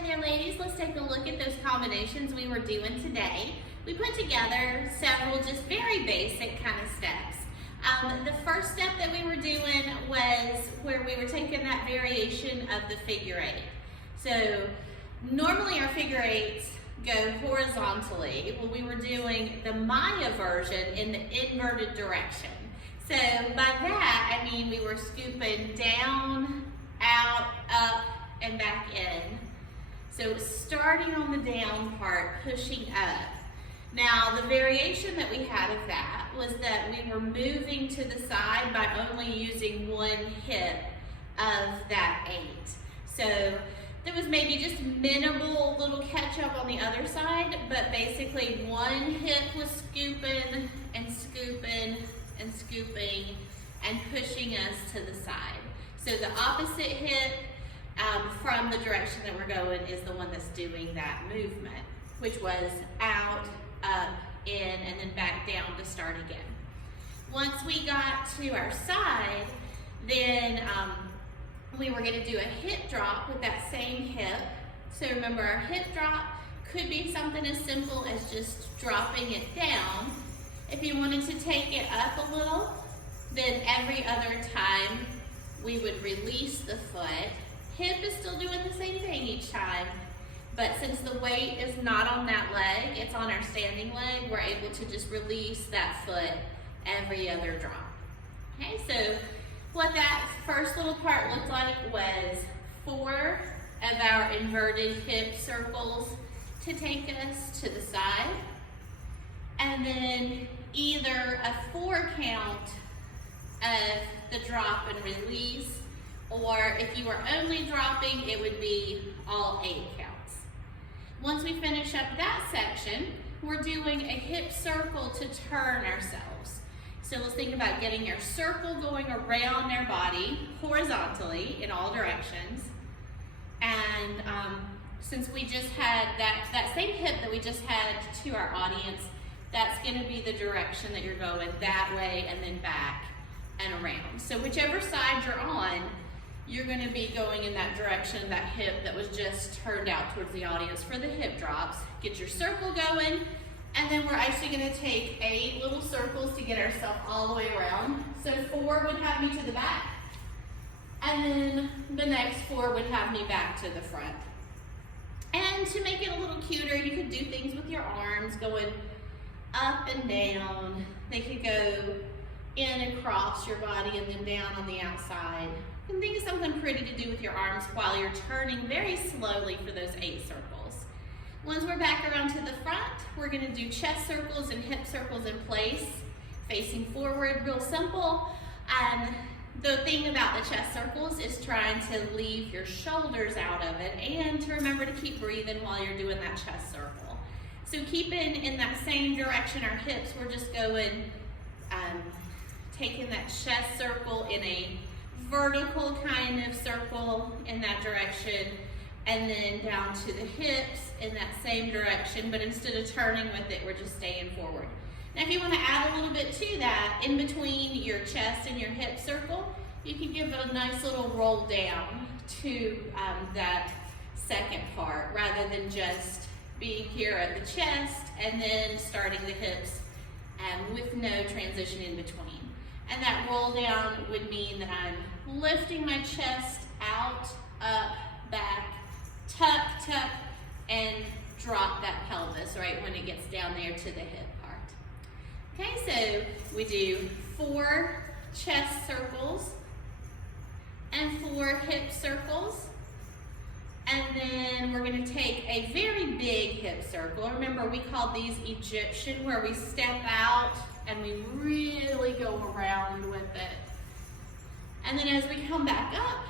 Hi there ladies, let's take a look at those combinations we were doing today. We put together several just very basic kind of steps. The first step that we were doing was where we were taking that variation of the figure eight. So normally our figure eights go horizontally. Well, we were doing the Maya version in the inverted direction. So by that, I mean we were scooping down, out, up, and back in. So starting on the down part, pushing up. Now the variation that we had of that was that we were moving to the side by only using one hip of that eight. So there was maybe just minimal little catch up on the other side, but basically one hip was scooping and scooping and scooping and pushing us to the side. So the opposite hip from the direction that we're going is the one that's doing that movement, which was out, up, in, and then back down to start again. Once we got to our side, then we were going to do a hip drop with that same hip. So remember, our hip drop could be something as simple as just dropping it down. If you wanted to take it up a little, then every other time we would release the foot. Hip is still doing the same thing each time, but since the weight is not on that leg, it's on our standing leg, we're able to just release that foot every other drop. Okay, so what that first little part looked like was 4 of our inverted hip circles to take us to the side, and then either a 4 count of the drop and release, or if you were only dropping, it would be all 8 counts. Once we finish up that section, we're doing a hip circle to turn ourselves. So let's think about getting your circle going around our body horizontally in all directions. And since we just had that same hip that we just had to our audience, that's going to be the direction that you're going, that way and then back and around. So whichever side you're on, you're going to be going in that direction, that hip that was just turned out towards the audience for the hip drops. Get your circle going, and then we're actually going to take 8 little circles to get ourselves all the way around. So 4 would have me to the back, and then the next 4 would have me back to the front. And to make it a little cuter, you could do things with your arms going up and down. They could go in across your body and then down on the outside. You can think of something pretty to do with your arms while you're turning very slowly for those 8 circles. Once we're back around to the front, we're going to do chest circles and hip circles in place, facing forward, real simple. And the thing about the chest circles is trying to leave your shoulders out of it and to remember to keep breathing while you're doing that chest circle. So keeping in that same direction, our hips, we're just going, taking that chest circle in a vertical kind of circle in that direction, and then down to the hips in that same direction, but instead of turning with it, we're just staying forward. Now if you want to add a little bit to that, in between your chest and your hip circle, you can give it a nice little roll down to that second part, rather than just being here at the chest and then starting the hips with no transition in between. And that roll down would mean that I'm lifting my chest out, up, back, tuck, tuck, and drop that pelvis right when it gets down there to the hip part. Okay, so we do 4 chest circles and 4 hip circles. And then we're going to take a very big hip circle. Remember, we call these Egyptian, where we step out and we really go around with it. And then as we come back up,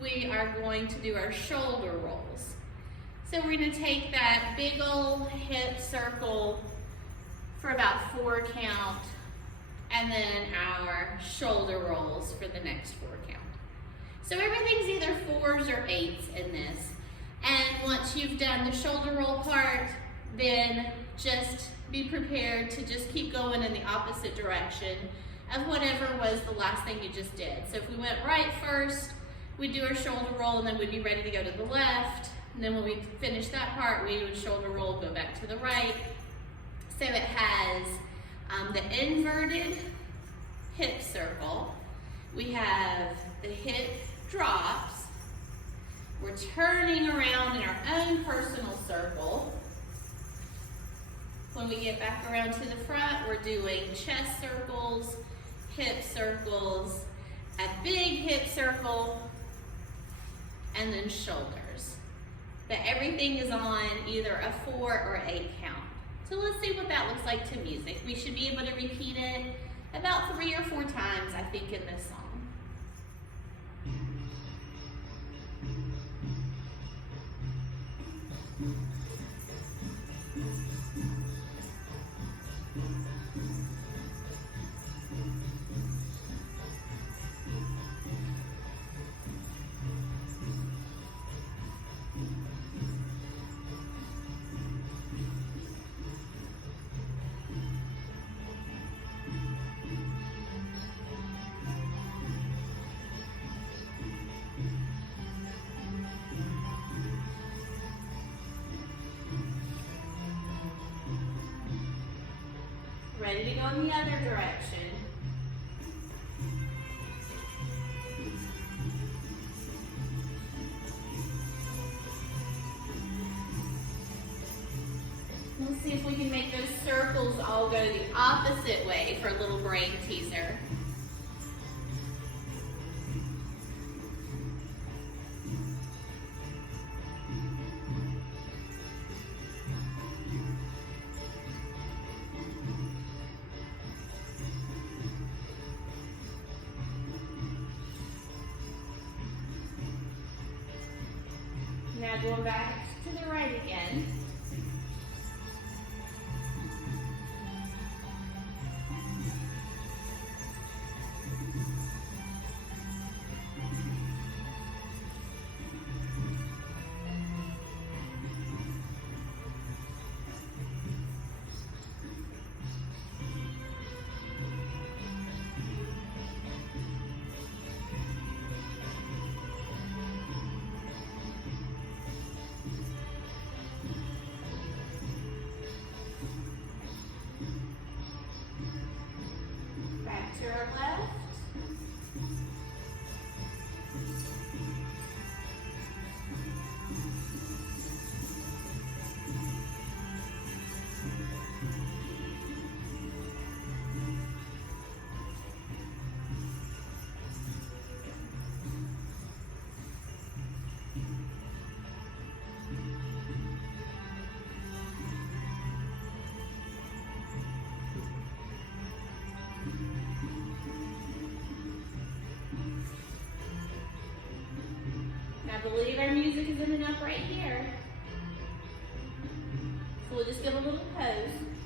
we are going to do our shoulder rolls. So we're going to take that big old hip circle for about 4 count, and then our shoulder rolls for the next 4 count. So everything's either 4s or 8s in this. And once you've done the shoulder roll part, then just be prepared to just keep going in the opposite direction of whatever was the last thing you just did. So if we went right first, we'd do our shoulder roll and then we'd be ready to go to the left. And then when we finish that part, we would shoulder roll, go back to the right. So it has the inverted hip circle. We have the hip drops. We're turning around in our own personal circle. When we get back around to the front, we're doing chest circles, hip circles, a big hip circle, and then shoulders. But everything is on either a 4 or 8 count. So let's see what that looks like to music. We should be able to repeat it about 3 or 4 times, I think, in this song. Ready to go in the other direction. Let's see if we can make those circles all go the opposite way for a little brain teaser. Now going back to the right again. To our left. I believe our music is ending up right here. So we'll just give a little pose.